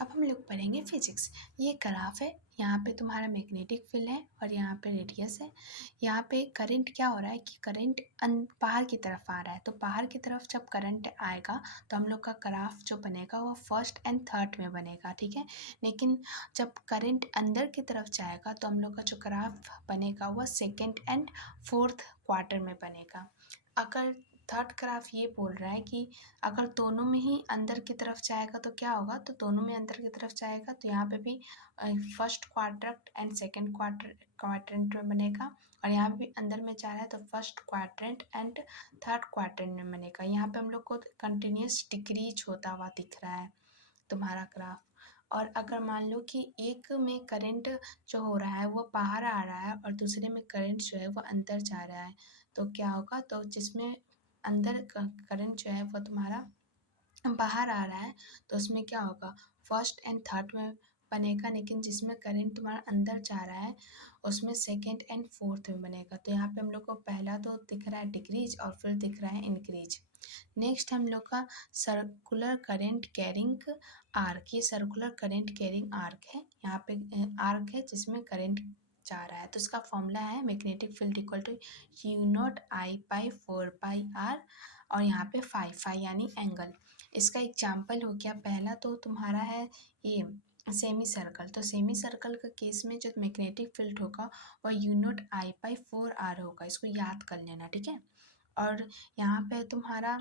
अब हम लोग पढ़ेंगे फिजिक्स। ये ग्राफ है, यहाँ पे तुम्हारा मैग्नेटिक फील्ड है और यहाँ पे रेडियस है। यहाँ पे करंट क्या हो रहा है कि करंट बाहर की तरफ आ रहा है, तो बाहर की तरफ जब करंट आएगा तो हम लोग का ग्राफ जो बनेगा वो फर्स्ट एंड थर्ड में बनेगा, ठीक है। लेकिन जब करंट अंदर की तरफ जाएगा तो हम लोग का जो ग्राफ बनेगा वह सेकेंड एंड फोर्थ क्वार्टर में बनेगा। अगर थर्ड ग्राफ ये बोल रहा है कि अगर दोनों में ही अंदर की तरफ जाएगा तो क्या होगा, तो दोनों में अंदर की तरफ जाएगा तो यहाँ पे भी first quadrant and second quadrant में बनेगा, और यहाँ पे भी अंदर में जा रहा है तो first quadrant and third quadrant में बनेगा। यहाँ पे हम लोग को कंटिन्यूस डिक्रीज होता हुआ दिख रहा है तुम्हारा ग्राफ। और अगर मान लो कि एक में करंट जो हो रहा है वो बाहर आ रहा है और दूसरे में करंट जो है वो अंदर जा रहा है, तो क्या होगा, तो जिसमें अंदर करंट जो है वो तुम्हारा बाहर आ रहा है तो उसमें क्या होगा, फर्स्ट एंड थर्ड में बनेगा। लेकिन जिसमें करंट तुम्हारा अंदर जा रहा है उसमें सेकंड एंड फोर्थ में बनेगा। तो यहाँ पे हम लोग को पहला तो दिख रहा है डिक्रीज और फिर दिख रहा है इंक्रीज। नेक्स्ट हम लोग का सर्कुलर करंट कैरिंग आर्क। ये सर्कुलर करंट कैरिंग आर्क है, यहाँ पे आर्क है जिसमें करंट जा रहा है। तो इसका फॉर्मूला है magnetic field equal to mu naught I pi 4πr और यहाँ पे फाई यानी एंगल। इसका एग्जाम्पल हो गया, पहला तो तुम्हारा है ये सेमी सर्कल। तो सेमी सर्कल का केस में जो मैग्नेटिक फील्ड होगा वह you naught I pi 4r होगा, इसको याद कर लेना, ठीक है। और यहाँ पे तुम्हारा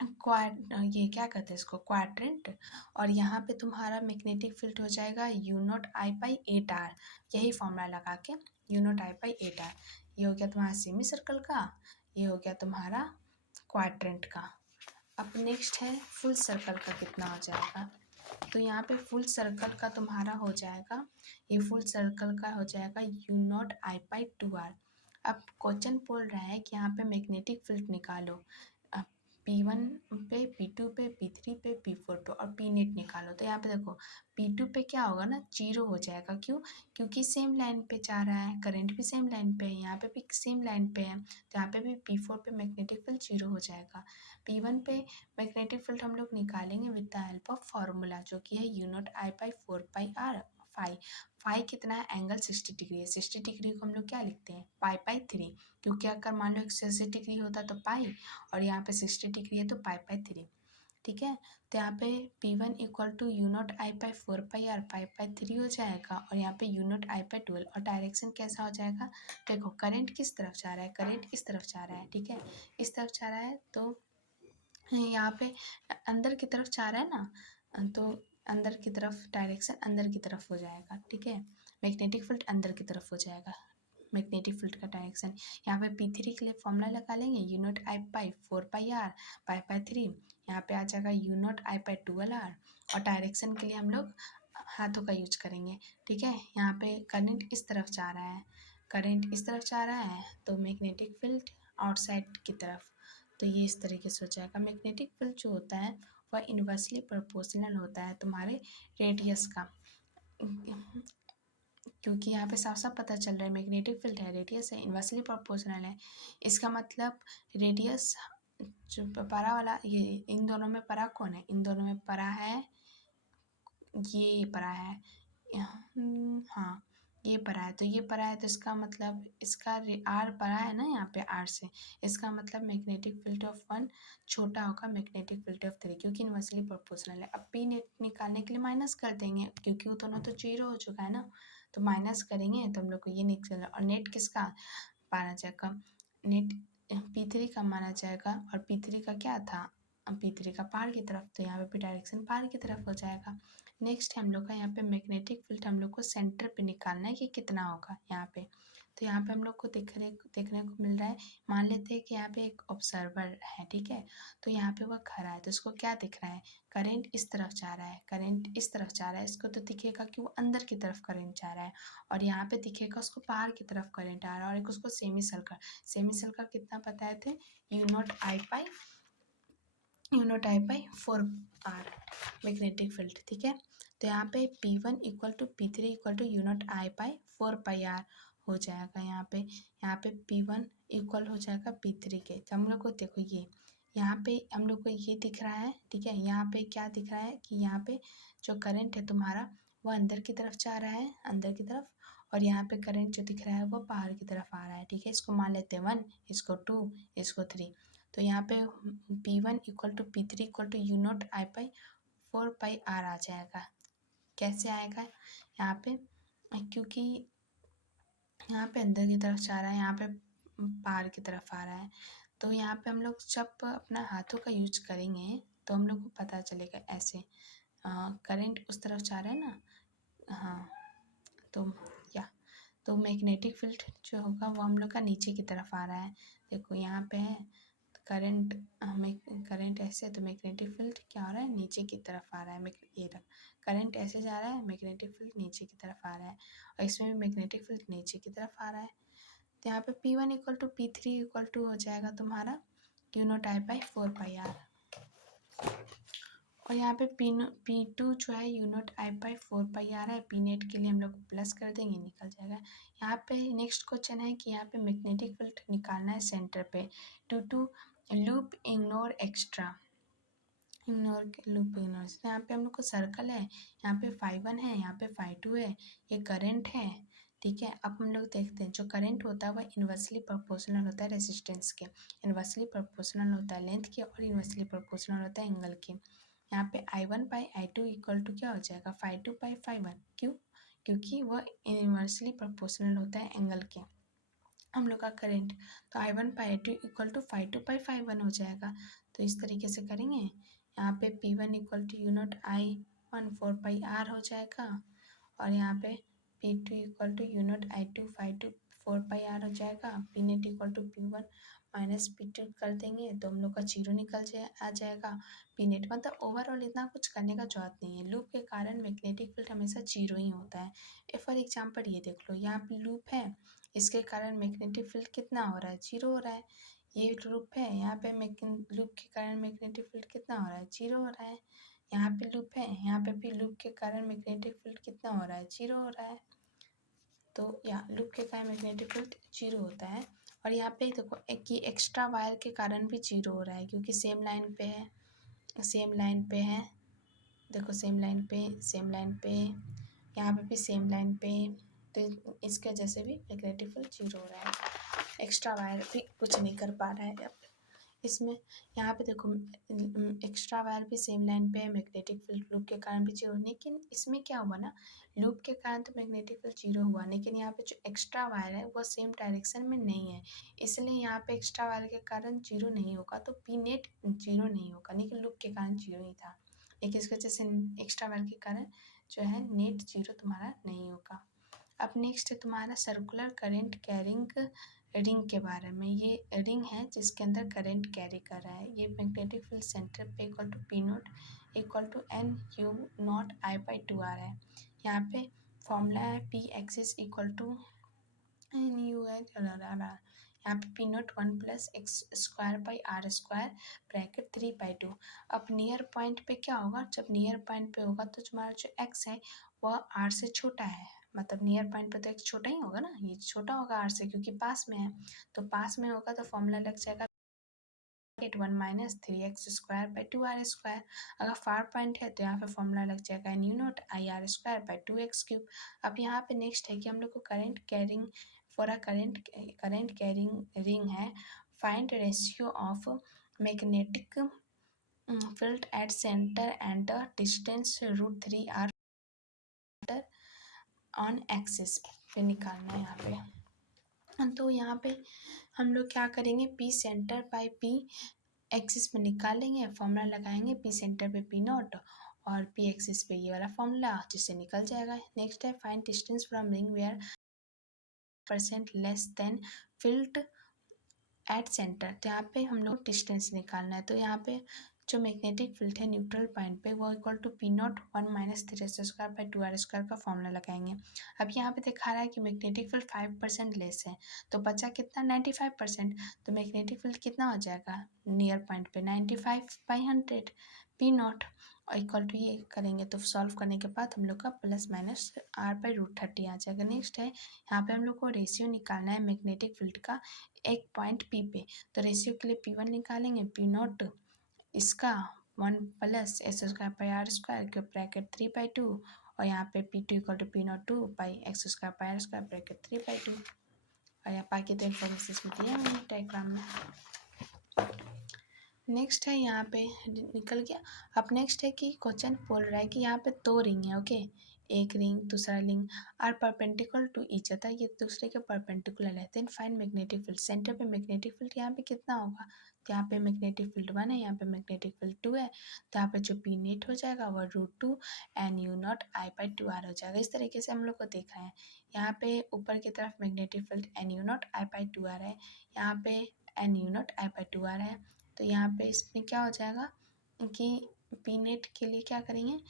ये क्या कहते हैं इसको, क्वाड्रेंट, और यहाँ पे तुम्हारा मैग्नेटिक फील्ड हो जाएगा you naught I pi 8r। यही फॉर्मूला लगा के you naught I pi 8r, ये हो गया तुम्हारा सेमी सर्कल का, ये हो गया तुम्हारा क्वाड्रेंट का। अब नेक्स्ट है फुल सर्कल का कितना हो जाएगा। तो यहाँ पे फुल सर्कल का तुम्हारा हो जाएगा, ये फुल सर्कल का हो जाएगा you naught I pi 2r। अब क्वेश्चन बोल रहा है कि यहाँ पे मैग्नेटिक फील्ड निकालो, P1 पे, P2 पे, P3 पे, P4 पे और P नेट निकालो। तो यहाँ पे देखो P2 पे क्या होगा ना, जीरो हो जाएगा। क्यों? क्योंकि सेम लाइन पे जा रहा है, करंट भी सेम लाइन पे है, यहाँ पे भी सेम लाइन पे है, तो यहाँ पे भी P4 पे मैग्नेटिक फील्ड जीरो हो जाएगा। P1 पे मैग्नेटिक फील्ड हम लोग निकालेंगे with the help of formula जो कि है mu naught I pi 4πr phi. Phi कितना है, एंगल 60 डिग्री है। 60 डिग्री को हम लोग क्या लिखते हैं, पाई पाई 3, क्योंकि अगर मान लो 60 डिग्री होता तो पाई और यहाँ पे 60 डिग्री है तो पाई पाई 3, ठीक है। तो यहाँ पे P1 equal to mu naught I pi 4πr pi pi 3 हो जाएगा, और यहाँ पे यू नॉट आई पाई 12। और डायरेक्शन कैसा हो जाएगा, देखो करंट किस तरफ जा रहा है, करंट इस तरफ जा रहा है, ठीक है, इस तरफ जा रहा है। तो यहाँ पे अंदर की तरफ जा रहा है ना, तो अंदर की तरफ डायरेक्शन अंदर की तरफ हो जाएगा, ठीक है। मैग्नेटिक फील्ड अंदर की तरफ हो जाएगा, मैग्नेटिक फील्ड का डायरेक्शन। यहाँ पे P3 के लिए फॉर्मूला लगा लेंगे you naught I pi 4πr pi pi 3, यहाँ पे आ जाएगा you naught I pi 12r। और डायरेक्शन के लिए हम लोग हाथों का यूज करेंगे, ठीक है। यहाँ पे करंट इस तरफ जा रहा है, करंट इस तरफ जा रहा है तो मैग्नेटिक फील्ड आउटसाइड की तरफ। तो ये इस तरीके से हो जाएगा। मैग्नेटिक फील्ड जो होता है वह इन्वर्सली प्रोपोर्शनल होता है तुम्हारे रेडियस का, क्योंकि यहाँ पे साफ साफ पता चल रहा है मैग्नेटिक फील्ड है, रेडियस है, इन्वर्सली प्रोपोर्शनल है। इसका मतलब रेडियस जो परा वाला, ये इन दोनों में परा कौन है, इन दोनों में परा है, ये परा है, हाँ ये परा है। तो ये परा है तो इसका मतलब इसका आर परा है ना यहाँ पे आर से, इसका मतलब मैग्नेटिक फील्ड ऑफ 1 छोटा होगा मैग्नेटिक फील्ड ऑफ 3, क्योंकि इन्वर्सली प्रोपोर्शनल है। अब पी नेट निकालने के लिए माइनस कर देंगे, क्योंकि वो दोनों तो जीरो हो चुका है ना, तो माइनस करेंगे तो हम लोग को ये निकल। और नेट किसका माना जाएगा, नेट P3 का माना जाएगा, और P3 का क्या था, P3 का पार की तरफ, तो यहाँ पे भी डायरेक्शन पार की तरफ हो जाएगा। नेक्स्ट हम लोग का यहाँ पे मैग्नेटिक फील्ड हम लोग को सेंटर पे निकालना है कि कितना होगा यहाँ पे। तो यहाँ पे हम लोग को देखने को मिल रहा है, मान लेते हैं कि यहाँ पे एक ऑब्जर्वर है, ठीक है। तो यहाँ पे वह खड़ा है, तो इसको क्या दिख रहा है, करंट इस तरफ जा रहा है, करंट इस तरफ जा रहा है, इसको तो दिखेगा कि वो अंदर की तरफ करंट जा रहा है, और यहाँ पे दिखेगा उसको बाहर की तरफ करंट आ रहा है। और एक उसको सेमी सर्कल कितना बताए थे, mu naught I pi 4r magnetic field, ठीक है। तो यहाँ पे P1 equal to P3 equal to mu naught I pi 4πr हो जाएगा। यहाँ पे P1 इक्वल हो जाएगा P3 के। तो हम लोग को देखो यहाँ पे हम लोग को ये दिख रहा है, ठीक है। यहाँ पे क्या दिख रहा है कि यहाँ पे जो करंट है तुम्हारा वो अंदर की तरफ जा रहा है, अंदर की तरफ, और यहाँ पे करंट जो दिख रहा है वो बाहर की तरफ आ रहा है, ठीक है। इसको मान लेते हैं 1, इसको 2, इसको 3। तो यहाँ पे P1 equal to P3 equal to mu naught I pi 4 pi R आ जाएगा। कैसे आएगा यहाँ पे, क्योंकि यहाँ पे अंदर की तरफ जा रहा है, यहाँ पे बाहर की तरफ आ रहा है। तो यहाँ पे हम लोग जब अपना हाथों का यूज करेंगे तो हम लोग को पता चलेगा ऐसे, करंट उस तरफ जा रहा है ना, हाँ। तो या तो मैग्नेटिक फील्ड जो होगा वो हम लोग का नीचे की तरफ आ रहा है। देखो यहाँ पे है करंट, हमें करंट ऐसे, तो मैग्नेटिक फील्ड क्या हो रहा है, नीचे की तरफ आ रहा है। ये करंट ऐसे जा रहा है, मैग्नेटिक फील्ड नीचे की तरफ आ रहा है, और इसमें भी मैग्नेटिक फील्ड नीचे की तरफ आ रहा है। तो यहाँ पे P1 equal to P3 equal to हो जाएगा तुम्हारा Q not I by 4 pi R। और यहाँ पे P2 जो है mu naught I by 4 pi R है। P नेट के लिए हम लोग प्लस कर देंगे, निकल जाएगा। यहाँ पे नेक्स्ट क्वेश्चन है कि यहाँ पे मैग्नेटिक फील्ड निकालना है सेंटर पे, two loop ignore extra, loop ignore. यहाँ पे हम लोग को सर्कल है, यहाँ पे phi1 है, यहाँ पे phi2 है, ये करंट है, ठीक है। अब हम लोग देखते हैं जो करंट होता है वह इन्वर्सली प्रोपोर्शनल होता है रेजिस्टेंस के, इन्वर्सली प्रोपोर्शनल होता है लेंथ के, और इन्वर्सली प्रोपोर्शनल होता है एंगल के। यहाँ पे I1 by I2 equal to क्या हो जाएगा, phi2 बाई phi1। क्यों, क्योंकि वह इन्वर्सली प्रोपोर्शनल होता है एंगल के हम लोग का करंट। तो I1 by I2 equal to phi2 by phi1 हो जाएगा। तो इस तरीके से करेंगे। यहाँ पे P1 equal to mu naught I1 4 pi R हो जाएगा, और यहाँ पे P2 equal to mu naught I2 phi2 4 pi R हो जाएगा। P net equal to P1 minus P2 कर देंगे तो हम लोग का जीरो आ जाएगा। P नेट मतलब ओवरऑल इतना कुछ करने का जरूरत नहीं है। लूप के कारण मैग्नेटिक फील्ड हमेशा जीरो ही होता है। फॉर एग्जाम्पल ये देख लो, यहाँ पे लूप है, इसके कारण मैग्नेटिक फील्ड कितना हो रहा है, जीरो हो रहा है। ये लूप है, यहाँ पे लूप के कारण मैग्नेटिक फील्ड कितना हो रहा है, जीरो हो रहा है। यहाँ पे लूप है, यहाँ पे भी लूप के कारण मैग्नेटिक फील्ड कितना हो रहा है, जीरो हो रहा है। तो यहाँ लूप के कारण मैग्नेटिक फील्ड जीरो होता है। और यहाँ पे देखो एक ये एक्स्ट्रा वायर के कारण भी जीरो हो रहा है, क्योंकि सेम लाइन पे है, सेम लाइन पे है, देखो सेम लाइन पे, सेम लाइन पे, यहाँ पे भी सेम लाइन पे। तो इसके वजह से भी मैग्नेटिक फील्ड जीरो हो रहा है। एक्स्ट्रा वायर भी कुछ नहीं कर पा रहा है अब इसमें। यहाँ पे देखो एक्स्ट्रा वायर भी सेम लाइन पे है, मैग्नेटिक फील्ड लूप के कारण भी जीरो, लेकिन इसमें क्या हुआ ना, लूप के कारण तो मैग्नेटिक फील्ड जीरो हुआ, लेकिन यहाँ पे जो एक्स्ट्रा वायर है वो सेम डायरेक्शन में नहीं है, इसलिए यहाँ पे एक्स्ट्रा वायर के कारण जीरो नहीं होगा। तो P नेट जीरो नहीं होगा, लेकिन लूप के कारण जीरो ही था, लेकिन इसकी वजह से एक्स्ट्रा वायर के कारण जो है नेट जीरो तुम्हारा नहीं होगा। अब नेक्स्ट है तुम्हारा सर्कुलर करंट कैरिंग रिंग के बारे में। ये रिंग है जिसके अंदर करंट कैरी कर रहा है। ये मैग्नेटिक फील्ड सेंटर पे equal to P naught equal to N mu naught I by 2R है। यहाँ पे फॉर्मूला है P axis equal to N mu है, यहाँ पे P naught 1 plus X square by R square bracket 3/2। अब near point पे क्या होगा, जब नियर पॉइंट पे होगा तो तुम्हारा जो x है वह R से छोटा है, मतलब नियर पॉइंट पे तो x छोटा ही होगा ना, ये छोटा होगा R से क्योंकि पास में है। तो पास में होगा तो फॉर्मूला लग जाएगा 1 minus 3x square by 2R square. अगर फार पॉइंट है तो यहाँ पे फॉर्मूला लग जाएगा mu naught IR square by 2x cube. अब यहाँ पे नेक्स्ट है कि हम लोग को current carrying for a current carrying ring है, find ratio of magnetic field at centre and the distance √3R on axis पे निकालना है यहाँ पे। तो यहाँ पे हम लोग क्या करेंगे, P center by P axis में निकालेंगे, फॉर्मूला लगाएंगे P सेंटर पे P नॉट और P एक्सिस पे ये वाला फॉर्मूला, जिससे निकल जाएगा। नेक्स्ट है find distance from ring where percent less than field at center. तो यहाँ पे हम लोग डिस्टेंस निकालना है। तो यहाँ पे जो मैग्नेटिक फील्ड है न्यूट्रल पॉइंट पे वो equal to P naught 1 minus 3s square by 2R square का फॉर्मूला लगाएंगे। अब यहाँ पे दिखा रहा है कि मैग्नेटिक फील्ड 5% लेस है, तो बचा कितना 95%। तो मैग्नेटिक फील्ड कितना हो जाएगा नियर पॉइंट पे 95/100 P नॉट। और इक्वल टू ये करेंगे तो सॉल्व करने के बाद हम लोग का प्लस माइनस r/√30 आ जाएगा। नेक्स्ट है यहाँ पे हम लोग को रेशियो निकालना है मैग्नेटिक फील्ड का एक पॉइंट P पे। तो रेशियो के लिए P1 निकालेंगे, P0 इसका 1 प्लस s² के ब्रैकेट 3/2 और यहाँ पे P2 equal to P0 2 by x² bracket 3/2 और यहाँ बाकी तो इन्फॉर्मेशन इसमें दिया हुआ है डायग्राम में। नेक्स्ट है यहाँ पे निकल गया। अब नेक्स्ट है कि क्वेश्चन बोल रहा है कि यहाँ पे दो रिंग है, ओके, एक रिंग दूसरा ring are perpendicular to each other, ये दूसरे के परपेंडिकुलर है। Then find magnetic field, center पे मैग्नेटिक फील्ड यहाँ पे कितना होगा, तो यहाँ पे मैग्नेटिक फील्ड 1 है, यहाँ पे मैग्नेटिक फील्ड 2 है, तो यहाँ पे जो पी नेट हो जाएगा वो √2 NU0I/2R हो जाएगा। इस तरीके से हम लोग को देख रहे हैं। यहाँ पे ऊपर की तरफ मैग्नेटिक फील्ड NU0I/2R है, यहाँ पे NU0I/2R है। तो यहाँ पे इसमें क्या हो जाएगा कि पी नेट के लिए क्या करेंगे,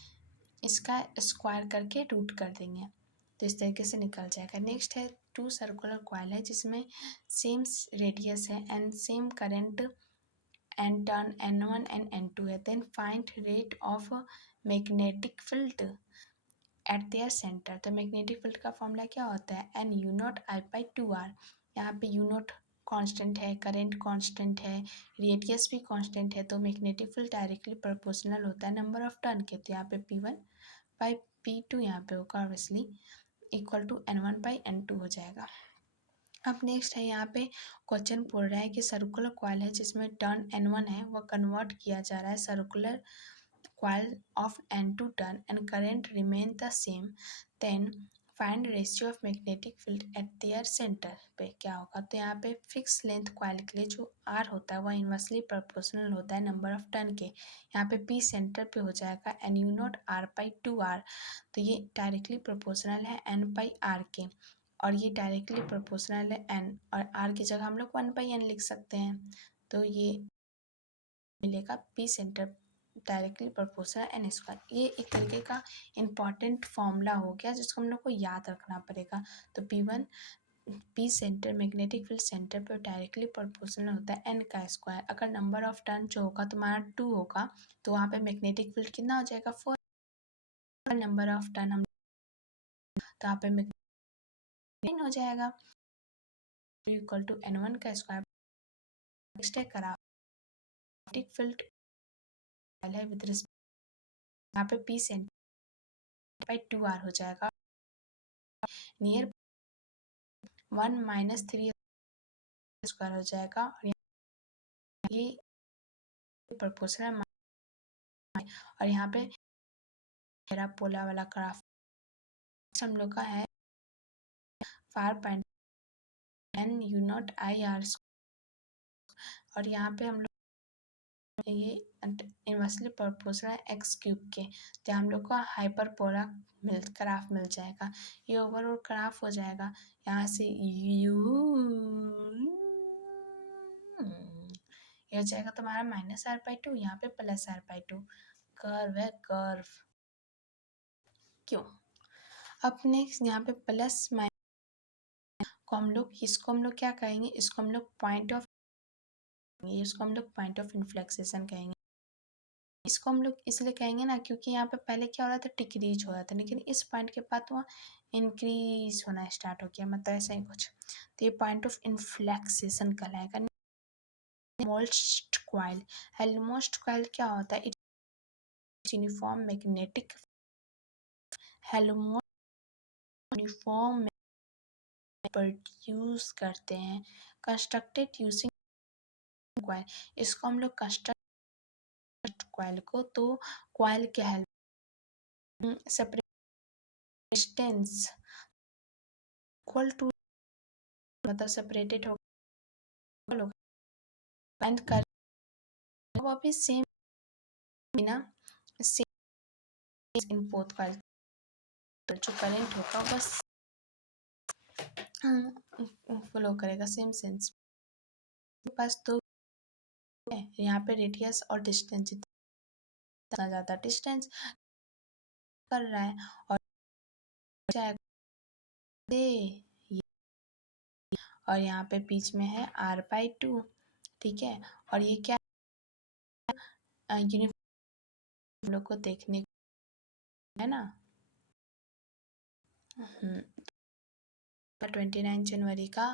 इसका स्क्वायर करके रूट कर देंगे, तो इस तरीके से निकल जाएगा। नेक्स्ट है 2 सर्कुलर कॉइल है जिसमें सेम रेडियस है and same current and turn N1 and N2 है। Then find rate of magnetic field at their center. तो मैग्नेटिक फील्ड का फॉर्मूला क्या होता है, NU0I/2R। यहाँ पे U0 कांस्टेंट है, करंट कांस्टेंट है, रेडियस भी कांस्टेंट है, तो मैग्नेटिक फील्ड डायरेक्टली प्रोपोर्शनल होता है नंबर ऑफ टर्न के। तो यहाँ पे P1/P2 यहाँ पे होगा ऑब्वियसली इक्वल टू N1/N2 हो जाएगा। अब नेक्स्ट है यहाँ पे क्वेश्चन बोल रहा है कि सर्कुलर कॉइल है जिसमें टर्न N1 है वो कन्वर्ट किया जा रहा है circular coil of N2 turn and current remain the same, then find ratio of magnetic field at their center। पे क्या होगा, तो यहाँ पे फिक्स लेंथ कॉइल के लिए जो R होता है वह इन्वर्सली प्रोपोर्शनल होता है नंबर ऑफ टर्न के। यहाँ पे P सेंटर पे हो जाएगा NU0R/2R, तो ये डायरेक्टली प्रोपोर्शनल है N/R के, और ये डायरेक्टली प्रोपोर्शनल है N, और R की जगह हम लोग 1/N लिख सकते हैं। तो ये मिलेगा P centre directly proportional N²। ये एक तरीके का इम्पॉर्टेंट फॉर्मूला हो गया जिसको हम लोग को याद रखना पड़ेगा। तो P1 P centre magnetic field centre पर डायरेक्टली प्रोपोर्शनल होता है N²। अगर नंबर ऑफ टर्न जो होगा तुम्हारा 2 होगा तो वहाँ पे मैग्नेटिक फील्ड कितना हो जाएगा 4, नंबर ऑफ टर्न हम तो यहाँ पे मैग्नेटिक हो जाएगा इक्वल टू N1²। नेक्स्ट है कराफ्टिक फील्ड है विद रिस्पेक्ट, यहाँ पे P सेंटर/2R हो जाएगा नियर 1 - 3² हो जाएगा, और ये प्रोपोर्शनल और यहाँ पे पैराबोला वाला ग्राफ हम लोग का है 5.NU0IR, और यहाँ पे हम लोग ये इन्वर्सली प्रोपोर्शनल x³ के, तो हम लोग का हाइपरबोला ग्राफ मिल जाएगा। ये ओवरऑल ग्राफ हो जाएगा। यहाँ से ये हो जाएगा तुम्हारा -R/2, यहाँ पे +R/2। कर्व है कर्व, क्यों। अब नेक्स्ट यहाँ पे प्लस माइनस को हम लोग इसको हम लोग क्या कहेंगे, इसको हम लोग पॉइंट ऑफ इन्फ्लेक्सेशन कहेंगे। इसको हम लोग इसलिए कहेंगे ना क्योंकि यहाँ पे पहले क्या हो रहा था, डिक्रीज हो रहा था, लेकिन इस पॉइंट के बाद वहाँ इंक्रीज होना स्टार्ट हो गया, मतलब ऐसा ही कुछ। तो ये पॉइंट ऑफ इन्फ्लेक्सेशन कहलाएगा। हेल्महोल्ट्ज कॉइल, हेल्महोल्ट्ज कॉइल क्या होता है, it's uniform magnetic, Helmholtz uniform produce करते हैं कंस्ट्रक्टेड यूजिंग कॉइल। इसको हम लोग कंस्ट्रक्ट कॉइल को, तो कॉइल के help separate distance equal to, मतलब सेपरेटेड हो एंड कर वो भी सेम बिना सेम इन बोथ कॉइल, तो जो करंट होगा बस फ्लो करेगा सेम सेंस। पास तो यहाँ पे रेडियस और डिस्टेंस, जितना ज़्यादा डिस्टेंस कर रहा है और और यहाँ पे बीच में है R/2, ठीक है। और ये क्या यूनिफॉर्म हम लोग को देखने है ना। 29 जनवरी का